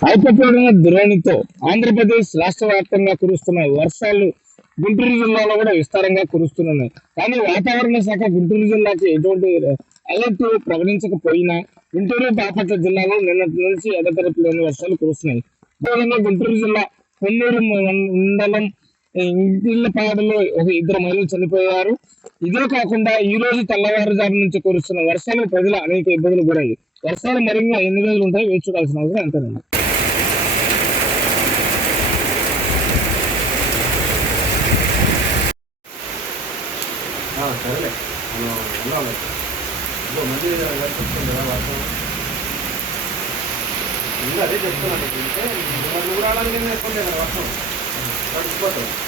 అల్పపీడన ద్రోణితో ఆంధ్రప్రదేశ్ రాష్ట్ర వ్యాప్తంగా కురుస్తున్న వర్షాలు గుంటూరు జిల్లాలో కూడా విస్తారంగా కురుస్తున్నాయి. కానీ వాతావరణ శాఖ గుంటూరు జిల్లాకి ఎటువంటి అలర్ట్ ప్రకటించకపోయినా గుంటూరు బాపట్ల జిల్లాలో నిన్నటి నుంచి ఎడతెరపి లేని వర్షాలు కురుస్తున్నాయి. గుంటూరు జిల్లా కొన్నూరు మండలం ఇంటిల్లపాడులో ఇద్దరు మహిళలు చనిపోయారు. ఇదే కాకుండా ఈ రోజు తెల్లవారుజాము నుంచి కురుస్తున్న వర్షాలు ప్రజలు అనేక ఇబ్బందులు గురయ్యాయి. వర్షాలు మరింగా ఎన్ని రోజులు ఉంటాయో వేచి చూడాల్సిన అవసరం ఎంతనండి. సరేలే మనం మళ్ళీ వస్తుంది కదా వర్షం ఇంకా అదే చెప్తున్నాను. నువ్వు రావడానికి నేర్చుకుంటే కదా వర్షం తడిచిపోతావు.